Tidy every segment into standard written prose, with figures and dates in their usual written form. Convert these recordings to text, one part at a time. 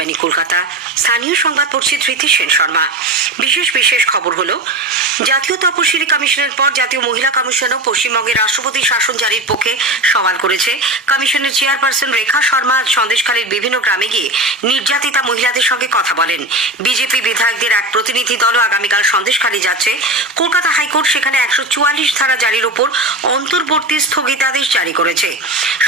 আকাশবাণী কলকাতা। স্থানীয় সংবাদ পড়ছি ধৃতি সেন শর্মা। বিশেষ খবর হলো, জাতীয় তপশিলি কমিশনের পর জাতীয় মহিলা কমিশনও পশ্চিমবঙ্গের রাষ্ট্রপতি শাসন জারির পক্ষে সওয়াল করেছে। কমিশনের চেয়ারপারসন রেখা শর্মা সন্দেশখালীর বিভিন্ন গ্রামে গিয়ে নির্যাতিতা মহিলাদের সঙ্গে কথা বলেন। বিজেপি বিধায়কদের এক প্রতিনিধি দলও আগামীকাল সন্দেশখালী যাচ্ছে। কলকাতা হাইকোর্ট সেখানে 144 ধারা জারির ওপর অন্তর্বর্তী স্থগিতাদেশ জারি করেছে।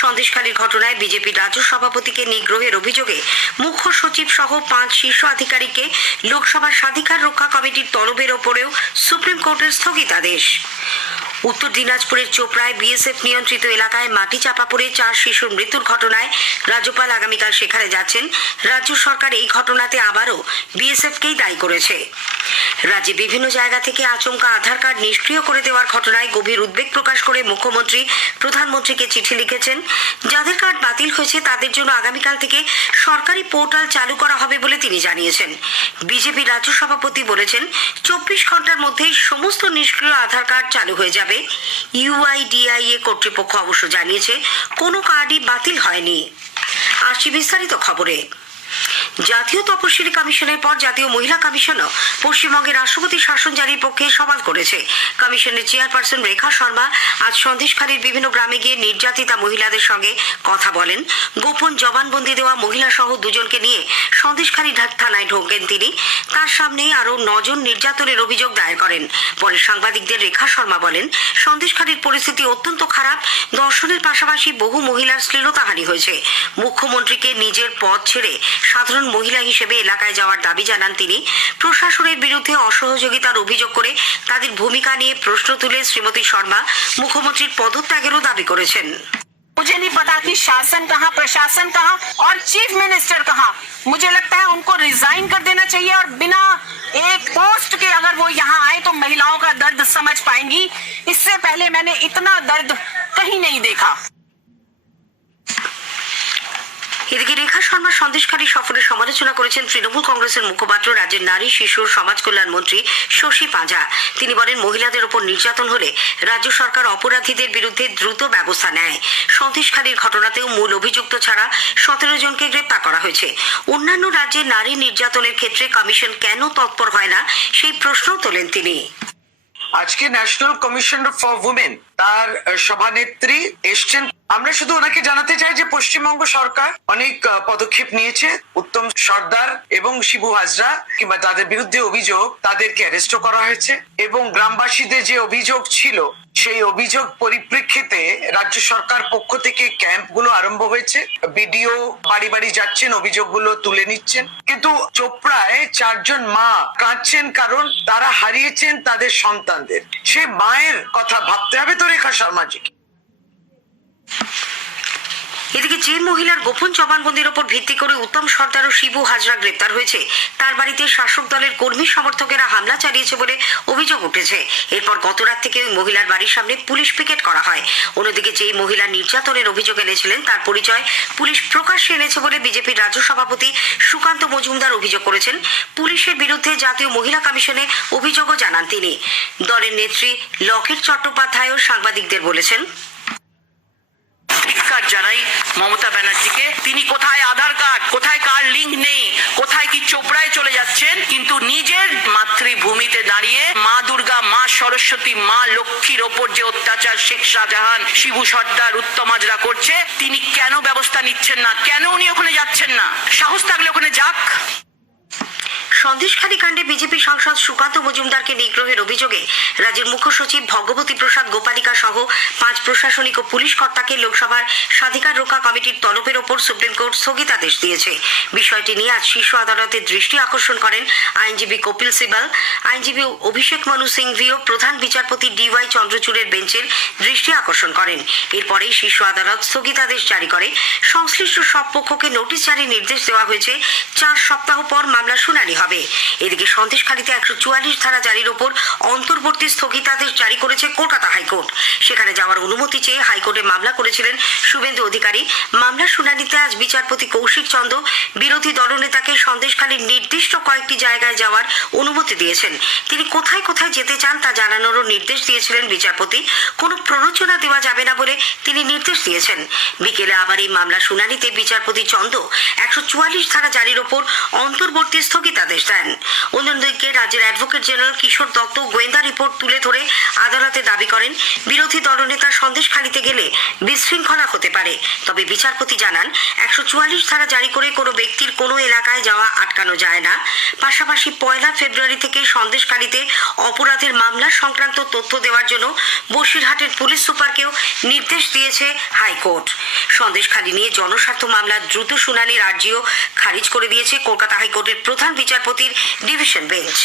সন্দেশখালীর ঘটনায় বিজেপি রাজ্য সভাপতিকে নিগ্রহের অভিযোগে মুখ্য সচিব সহ 5 শীর্ষ আধিকারিককে লোকসভার স্বাধিকার রক্ষা কমিটির তলবের ওপরেও সুপ্রিম কোর্টের স্থগিতাদেশ। উত্তর দিনাজপুরের চোপড়ায় বিএসএফ নিয়ন্ত্রিত এলাকায় মাটি চাপা পড়ে 4 শিশুর মৃত্যুর ঘটনায় রাজ্যপাল আগামীকাল সেখানে যাচ্ছেন। রাজ্য সরকার এই ঘটনাতে আবারও বিএসএফকেই দায়ী করেছে। রাজ্যে বিভিন্ন জায়গা থেকে আচমকা আধার কার্ড নিষ্ক্রিয় করে দেওয়ার ঘটনায় গভীর উদ্বেগ প্রকাশ করে মুখ্যমন্ত্রী প্রধানমন্ত্রীকে চিঠি লিখেছেন। যাদের কার্ড বাতিল হয়েছে তাদের জন্য আগামীকাল থেকে সরকারি পোর্টাল চালু করা হবে বলে তিনি জানিয়েছেন। বিজেপি রাজ্য সভাপতি বলেছেন, 24 ঘন্টার মধ্যেই সমস্ত নিষ্ক্রিয় আধার কার্ড চালু হয়ে যাবে। ইউআইডিআইএ কর্তৃপক্ষ অবশ্য জানিয়েছে কোনো কার্ডই বাতিল হয়নি। আসছি বিস্তারিত খবরে। জাতীয় তপশিলি কমিশনের পর জাতীয় মহিলা কমিশনও পশ্চিমবঙ্গের রাষ্ট্রপতি শাসন জারির পক্ষে সওয়াল করেছে। কমিশনের চেয়ারপারসন রেখা শর্মা আজ সন্দেশখালীর বিভিন্ন গ্রামে গিয়ে নির্যাতিতা মহিলাদের সঙ্গে কথা বলেন। গোপন জবানবন্দি দেওয়া মহিলা সহ 2 জনকে নিয়ে সন্দেশখালী থানায় ঢোকেন তিনি। তার সামনে আরও 9 জন নির্যাতনের অভিযোগ দায়ের করেন। পরে সাংবাদিকদের রেখা শর্মা বলেন, সন্দেশখালীর পরিস্থিতি অত্যন্ত খারাপ। ধর্ষণের পাশাপাশি বহু মহিলার শ্লীলতাহানি হয়েছে। মুখ্যমন্ত্রীকে নিজের পদ ছেড়ে সাধারণ মহিলা হিসেবে এলাকায় যাওয়ার দাবি জানান তিনি। প্রশাসনের বিরুদ্ধে অসহযোগিতার অভিযোগ করে তাদের ভূমিকা নিয়ে প্রশ্ন তুলে শ্রীমতী শর্মা মুখ্যমন্ত্রীর পদত্যাগেরও দাবি করেছেন। मुझे नहीं पता कि शासन कहाँ, प्रशासन कहाँ और चीफ मिनिस्टर कहाँ। मुझे लगता है उनको रिजाइन कर देना चाहिए और बिना एक पोस्ट के अगर वो यहाँ आए तो महिलाओं का दर्द समझ पाएंगी। इससे पहले मैंने इतना दर्द कहीं नहीं देखा। এদিকে রেখা শর্মা সন্দেশখালী সফরে সমালোচনা করেছেন তৃণমূল কংগ্রেসের মুখপাত্র রাজ্যের নারী শিশু সমাজ কল্যাণ মন্ত্রী শশী পাঁজা। তিনি বলেন, মহিলাদের ওপর নির্যাতন হলে রাজ্য সরকার অপরাধীদের বিরুদ্ধে দ্রুত ব্যবস্থা নেয়। সন্দেশখালীর ঘটনাতেও মূল অভিযুক্ত ছাড়া 17 জনকে গ্রেপ্তার করা হয়েছে। অন্যান্য রাজ্যে নারী নির্যাতনের ক্ষেত্রে কমিশন কেন তৎপর হয় না সেই প্রশ্নও তোলেন তিনি। আজকে ন্যাশনাল কমিশনার ফর উইমেন তার সভানেত্রী এসছেন। আমরা শুধু ওনাকে জানাতে চাই যে পশ্চিমবঙ্গ সরকার অনেক পদক্ষেপ নিয়েছে। উত্তম সর্দার এবং শিবু হাজরা কিংবা তাদের বিরুদ্ধে অভিযোগ, তাদেরকে অ্যারেস্টও করা হয়েছে এবং গ্রামবাসীদের যে অভিযোগ ছিল সেই অভিযোগ পরিপ্রেক্ষিতে রাজ্য সরকার পক্ষ থেকে ক্যাম্পগুলো আরম্ভ হয়েছে। বিডিও বাড়ি বাড়ি যাচ্ছেন, অভিযোগগুলো তুলে নিচ্ছেন। কিন্তু চোপড়ায় 4 জন মা কাঁদছেন কারণ তারা হারিয়েছেন তাদের সন্তানদের। সে মায়ের কথা ভাবতে হবে তো রেখা শর্মাজিকে। এদিকে যে মহিলার গোপন জবানবন্দির ওপর ভিত্তি করে উত্তম সর্দার ও শিবু হাজরা গ্রেপ্তার হয়েছে, তার বাড়িতে শাসক দলের কর্মী সমর্থকেরা হামলা চালিয়েছে বলে অভিযোগ উঠেছে। এরপর গতরাত থেকে ওই মহিলার বাড়ির সামনে পুলিশ পিকেট করা হয়। অন্যদিকে যেই মহিলা নির্যাতনের অভিযোগ এনেছিলেন তার পরিচয় পুলিশ প্রকাশ্যে এনেছে বলে বিজেপির রাজ্য সভাপতি সুকান্ত মজুমদার অভিযোগ করেছেন। পুলিশের বিরুদ্ধে জাতীয় মহিলা কমিশনে অভিযোগও জানান তিনি। দলের নেত্রী লকেট চট্টোপাধ্যায়ও সাংবাদিকদের বলেছেন, জানাই মমতা ব্যানার্জিকে, তিনি কোথায় আধার কার্ড, কোথায় কার লিঙ্ক নেই, কোথায় কি চোপড়ায় চলে যাচ্ছেন, কিন্তু নিজের মাতৃভূমিতে দাঁড়িয়ে মা দুর্গা, মা সরস্বতী, মা লক্ষ্মীর ওপর যে অত্যাচার শেখ শাহজাহান, শিবু সর্দার, উত্তম হাজরা করছে, তিনি কেন ব্যবস্থা নিচ্ছেন না? কেন উনি ওখানে যাচ্ছেন না? সাহস থাকলে ওখানে যাক। সন্দেশখালী কাণ্ডে বিজেপি সাংসদ সুকান্ত মজুমদারকে নিগ্রহের অভিযোগে রাজ্যের মুখ্য সচিব ভগবতী প্রসাদ গোপালিকা সহ 5 প্রশাসনিক ও পুলিশ কর্তাকে লোকসভার স্বাধিকার রক্ষা কমিটির তলবের ওপর সুপ্রিম কোর্ট স্থগিতাদেশ দিয়েছে। বিষয়টি নিয়ে আজ শীর্ষ আদালতের দৃষ্টি আকর্ষণ করেন আইনজীবী কপিল সিবাল। আইনজীবী অভিষেক মনু সিংভিও প্রধান বিচারপতি DY চন্দ্রচূড়ের বেঞ্চের দৃষ্টি আকর্ষণ করেন। এরপরেই শীর্ষ আদালত স্থগিতাদেশ জারি করে। সংশ্লিষ্ট সব পক্ষকে নোটিশ জারির নির্দেশ দেওয়া হয়েছে। 4 সপ্তাহ পর মামলার শুনানি হবে। এদিকে সন্দেশখালীতে 144 ধারা জারির ওপর অন্তর্বর্তী স্থগিতাদেশ জারি করেছে কলকাতা হাইকোর্ট। সেখানে যাওয়ার অনুমতি চেয়ে হাইকোর্টে মামলা করেছিলেন শুভেন্দু অধিকারী। মামলার শুনানিতে আজ বিচারপতি কৌশিক চন্দ্র বিরোধী দলনেতাকে সন্দেশখালীর নির্দিষ্ট কয়েকটি জায়গায় যাওয়ার অনুমতি দিয়েছেন। তিনি কোথায় কোথায় যেতে চান তা জানানোরও নির্দেশ দিয়েছিলেন বিচারপতি। কোনো প্ররোচনা দেওয়া যাবে না বলে তিনি নির্দেশ দিয়েছেন। বিকেলে আবার এই মামলা শুনানিতে বিচারপতি চন্দ্র 144 ধারা জারির ওপর অন্তর্বর্তী স্থগিতাদেশ দেন। অন্যদিকে রাজ্যের অ্যাডভোকেট জেনারেল কিশোর দত্ত গোয়েন্দা রিপোর্ট তুলে ধরে আদালতে দাবি করেন বিরোধী দলনেতা সন্দেশখালীতে গেলে বিশৃঙ্খলা হতে পারে। তবে বিচারপতি জানান 144 ধারা জারি করে কোনো ব্যক্তির কোনো এলাকায় যাওয়া আটকানো যায় না। পাশাপাশি 1 ফেব্রুয়ারি থেকে সন্দেশখালীতে অপরাধের মামলা সংক্রান্ত তথ্য দেওয়ার জন্য বসিরহাটের পুলিশ সুপারকেও নির্দেশ দিয়েছে হাইকোর্ট। সন্দেশখালী নিয়ে জনস্বার্থ মামলার দ্রুত শুনানির আর্জিও খারিজ করে দিয়েছে কলকাতা হাইকোর্টের প্রধান বিচারপতির ডিভিশন বেঞ্চ।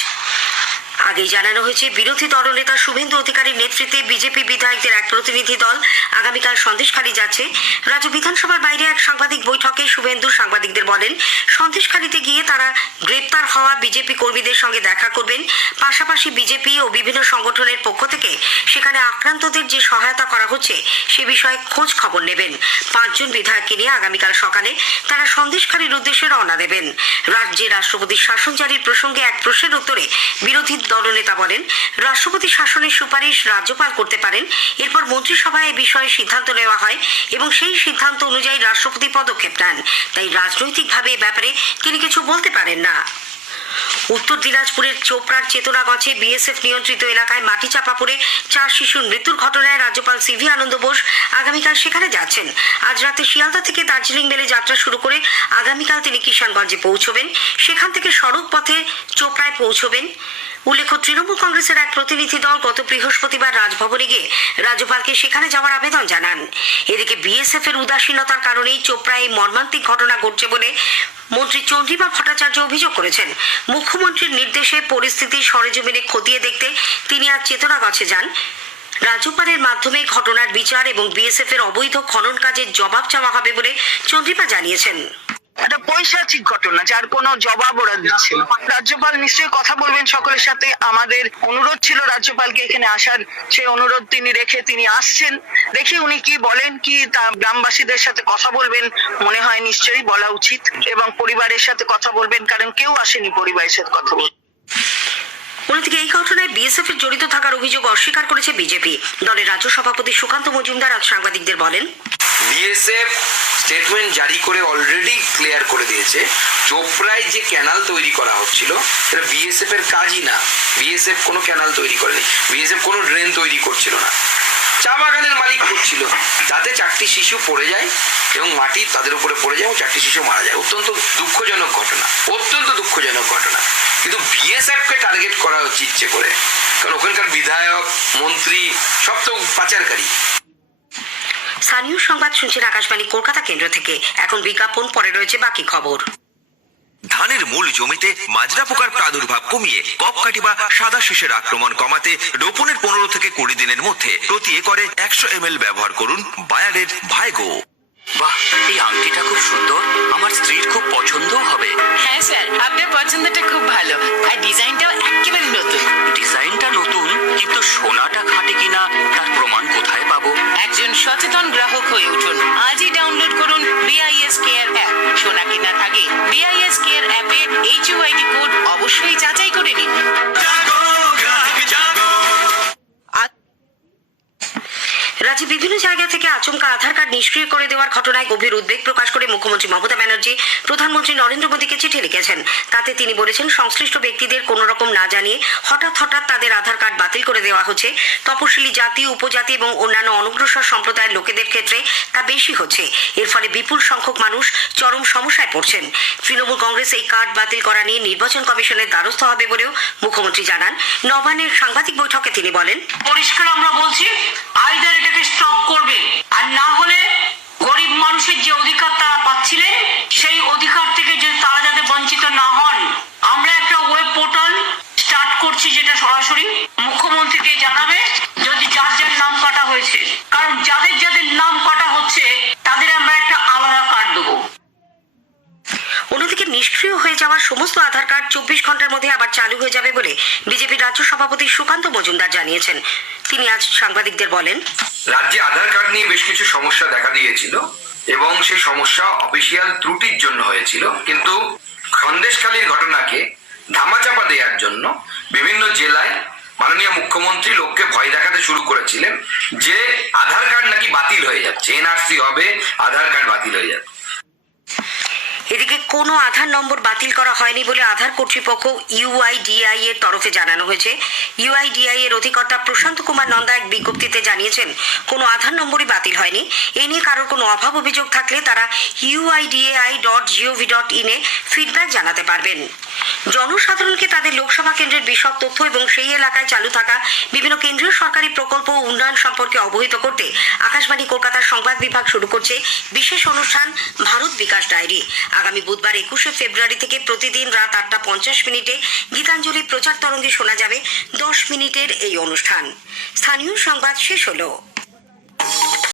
আগেই জানানো হয়েছে বিরোধী দলনেতা শুভেন্দু অধিকারীর নেতৃত্বে বিজেপি বিধায়কদের এক প্রতিনিধি দল আগামীকাল সন্দেশখালী যাচ্ছে। রাজ্য বিধানসভার বাইরে এক সাংবাদিক বৈঠকে শুভেন্দু সাংবাদিকদের বলেন সন্দেশখালীতে গিয়ে তারা গ্রেপ্তার হওয়া বিজেপি কর্মীদের সঙ্গে দেখা করবেন। পাশাপাশি বিজেপি ও বিভিন্ন সংগঠনের পক্ষ থেকে সেখানে আক্রান্তদের যে সহায়তা করা হচ্ছে সে বিষয়ে খোঁজ খবর নেবেন। 5 জন বিধায়ককে নিয়ে আগামীকাল সকালে তারা সন্দেশখালীর উদ্দেশ্যে রওনা দেবেন। রাজ্যে রাষ্ট্রপতির শাসন জারির প্রসঙ্গে এক প্রশ্নের উত্তরে বিরোধী দলনেতা বলেন রাষ্ট্রপতি শাসনের সুপারিশ রাজ্যপাল করতে পারেন। এরপর মন্ত্রিসভায় এ বিষয়ে সিদ্ধান্ত নেওয়া হয় এবং সেই সিদ্ধান্ত অনুযায়ী রাষ্ট্রপতি পদক্ষেপ নেন। তাই রাজনৈতিকভাবে এ ব্যাপারে তিনি কিছু বলতে পারেন না। উত্তর দিনাজপুরের চোপড়ার চেতনাগঞ্জে বিএসএফ নিয়ন্ত্রিত এলাকায় মাটি চাপা পড়ে 4 শিশুর মৃত্যুর ঘটনায় রাজ্যপাল সিভি আনন্দ বোস আগামীকাল সেখানে যাচ্ছেন। আজ রাতে শিয়ালদা থেকে দার্জিলিং মেলে যাত্রা শুরু করে আগামীকাল তিনি কিষানগঞ্জে পৌঁছবেন। সেখান থেকে সড়ক পথে চোপড়ায় পৌঁছবেন। উল্লেখ্য তৃণমূল কংগ্রেসের এক প্রতিনিধি দল গত বৃহস্পতিবার রাজভবনে গিয়ে রাজ্যপালকে সেখানে যাওয়ার আবেদন জানান। এদিকে বিএসএফ এর উদাসীনতার কারণেই চোপড়ায় এই মর্মান্তিক ঘটনা ঘটছে বলে মন্ত্রী চন্দ্রিমা ভট্টাচার্য অভিযোগ করেছেন। মুখ্যমন্ত্রীর নির্দেশে পরিস্থিতি সরেজমিনে খতিয়ে দেখতে তিনি আজ চেতনাগঞ্জে যান। রাজ্যপালের মাধ্যমে ঘটনার বিচার এবং বিএসএফ এর অবৈধ খনন কাজের জবাব চাওয়া হবে বলে চন্দ্রিমা জানিয়েছেন। একটা পৈশাচিক ঘটনা যার কোনো জবাব ওরা দিচ্ছে না। রাজ্যপাল নিশ্চয়ই কথা বলবেন সকলের সাথে। আমাদের অনুরোধ ছিল রাজ্যপালকে এখানে আসার, সেই অনুরোধ তিনি রেখে তিনি আসছেন। দেখি উনি কি বলেন, কি তা গ্রামবাসীদের সাথে কথা বলবেন মনে হয় নিশ্চয়ই বলা উচিত, এবং পরিবারের সাথে কথা বলবেন, কারণ কেউ আসেনি পরিবারের সাথে কথা বলতে। অন্যদিকে এই ঘটনায় বিএসএফ এর জড়িত থাকার অভিযোগ অস্বীকার করেছে বিজেপি। দলের রাজ্য সভাপতি সুকান্ত মজুমদার আজ সাংবাদিকদের বলেন বিএসএফ স্টেটমেন্ট জারি করে অলরেডি ক্লিয়ার করে দিয়েছে চোপড়ায় যে ক্যানাল তৈরি করা হচ্ছিল এটা বিএসএফ এর কাজই না। বিএসএফ কোনো ক্যানাল তৈরি করেনি, বিএসএফ কোনো ড্রেন তৈরি করছিল না, চা বাগানের মালিক করছিল। যাতে 4টি শিশু পড়ে যায় এবং মাটি তাদের উপরে পড়ে যায় এবং 4টি শিশু মারা যায়। অত্যন্ত দুঃখজনক ঘটনা, অত্যন্ত দুঃখজনক ঘটনা। কিন্তু বিএসএফ কে টার্গেট করা হচ্ছে ইচ্ছে করে, কারণ ওখানকার বিধায়ক মন্ত্রী সব তো পাচারকারী। স্থানীয় সংবাদ শুনছেন আকাশবাণী কলকাতা কেন্দ্র থেকে। এখন বিজ্ঞাপন, পরে রয়েছে বাকি খবর। ধানের মূল জমিতে মাজরা পোকার প্রাদুর্ভাব কমিয়ে কপকাঠি বা সাদা শীষের আক্রমণ কমাতে রোপণের 15 থেকে 20 দিনের মধ্যে প্রতি একরে 100 ml ব্যবহার করুন বায়ারের ভাইগো। বাহ, এই আংটিটা খুব সুন্দর, আমার স্ত্রীর খুব পছন্দও হবে। হ্যাঁ স্যার, আপনার পছন্দটা খুব ভালো আর ডিজাইনটাও একেবারে নতুন। ডিজাইনটা নতুন, কিন্তু সোনাটা খাঁটি কিনা তার প্রমাণ কোথায় পাবো? একজন সচেতন গ্রাহক হয়ে উঠুন। আজই ডাউনলোড করুন BIS কেয়ার অ্যাপ। সোনা কেনার আগে BIS কেয়ার অ্যাপে HUID কোড অবশ্যই যাচাই করে নিন। রাজ্যে বিভিন্ন জায়গা থেকে আচমকা আধার কার্ড নিষ্ক্রিয় করে দেওয়ার ঘটনায় গভীর উদ্বেগ প্রকাশ করে মুখ্যমন্ত্রী মমতা ব্যানার্জি প্রধানমন্ত্রী নরেন্দ্র মোদীকে চিঠি লিখেছেন। তাতে তিনি বলেছেন সংশ্লিষ্ট ব্যক্তিদের কোনো রকম না জানিয়ে হঠাৎ তাদের আধার কার্ড বাতিল করে দেওয়া হচ্ছে। তপশিলি জাতি, উপজাতি এবং অন্যান্য অনগ্রসর সম্প্রদায়ের লোকেদের ক্ষেত্রে তা বেশি হচ্ছে। এর ফলে বিপুল সংখ্যক মানুষ চরম সমস্যায় পড়ছেন। তৃণমূল কংগ্রেস এই কার্ড বাতিল করা নিয়ে নির্বাচন কমিশনের দ্বারস্থ হবে বলেও মুখ্যমন্ত্রী জানান। নবান্নের সাংবাদিক বৈঠকে তিনি বলেন পরিষ্কার আমরা বলছি, আইদার এটাকে স্টপ করবে, আর না হলে গরিব মানুষের যে অধিকার তারা পাচ্ছিলেন সেই অধিকার থেকে যে তারা যাতে বঞ্চিত না হন, আমরা একটা ওয়েব পোর্টাল স্টার্ট করছি, যেটা সরাসরি মুখ্যমন্ত্রীকে জানাবে যদি যার যার নাম কাটা হয়েছে। কারণ যাদের যাদের নাম কাটা হচ্ছে তাদের আমরা একটা আলাদা কার্ড দেবো। অন্যদিকে নিষ্ক্রিয় হয়ে যাওয়া সমস্ত আধার কার্ড 24 ঘন্টার মধ্যে আবার চালু হয়ে যাবে বলে বিজেপির রাজ্য সভাপতি সুকান্ত মজুমদার জানিয়েছেন। তিনি আজ সাংবাদিকদের বলেন, রাজ্যে আধার কার্ড নিয়ে বেশ কিছু সমস্যা দেখা দিয়েছিল এবং সেই সমস্যা অফিসিয়াল ত্রুটির জন্য হয়েছিল, কিন্তু সন্দেশখালীর ঘটনাকে ধামাচাপা দেওয়ার জন্য বিভিন্ন জেলায় মাননীয় মুখ্যমন্ত্রী লোককে ভয় দেখাতে শুরু করেছিলেন যে আধার কার্ড নাকি বাতিল হয়ে যাচ্ছে, এনআরসি হবে, আধার কার্ড বাতিল হয়ে যাচ্ছে। এদিকে কোনো আধার নম্বর বাতিল করা হয়নি বলে আধার কর্তৃপক্ষ ইউআইডিআই এর তরফে জানানো হয়েছে। ইউআইডিআই এর অধিকর্তা প্রশান্ত কুমার নন্দা এক বিজ্ঞপ্তিতে জানিয়েছেন, কোনো আধার নম্বরই বাতিল হয়নি। এ নিয়ে কারোর কোনো অভাব অভিযোগ থাকলে তারা uidai.gov.in এ ফিডব্যাক জানাতে পারবেন। জনসাধারণকে তাদের লোকসভা কেন্দ্রের বিশদ তথ্য এবং সেই এলাকায় চালু থাকা বিভিন্ন কেন্দ্রীয় সরকারি প্রকল্প ও উন্নয়ন সম্পর্কে অবহিত করতে আকাশবাণী কলকাতার সংবাদ বিভাগ শুরু করছে বিশেষ অনুষ্ঠান ভারত বিকাশ ডায়েরি। আগামী বুধবার 21শে ফেব্রুয়ারি থেকে প্রতিদিন রাত 8:50 গীতাঞ্জলি প্রচার তরঙ্গে শোনা যাবে 10 মিনিটের এই অনুষ্ঠান। স্থানীয় সংবাদ শেষ হলো।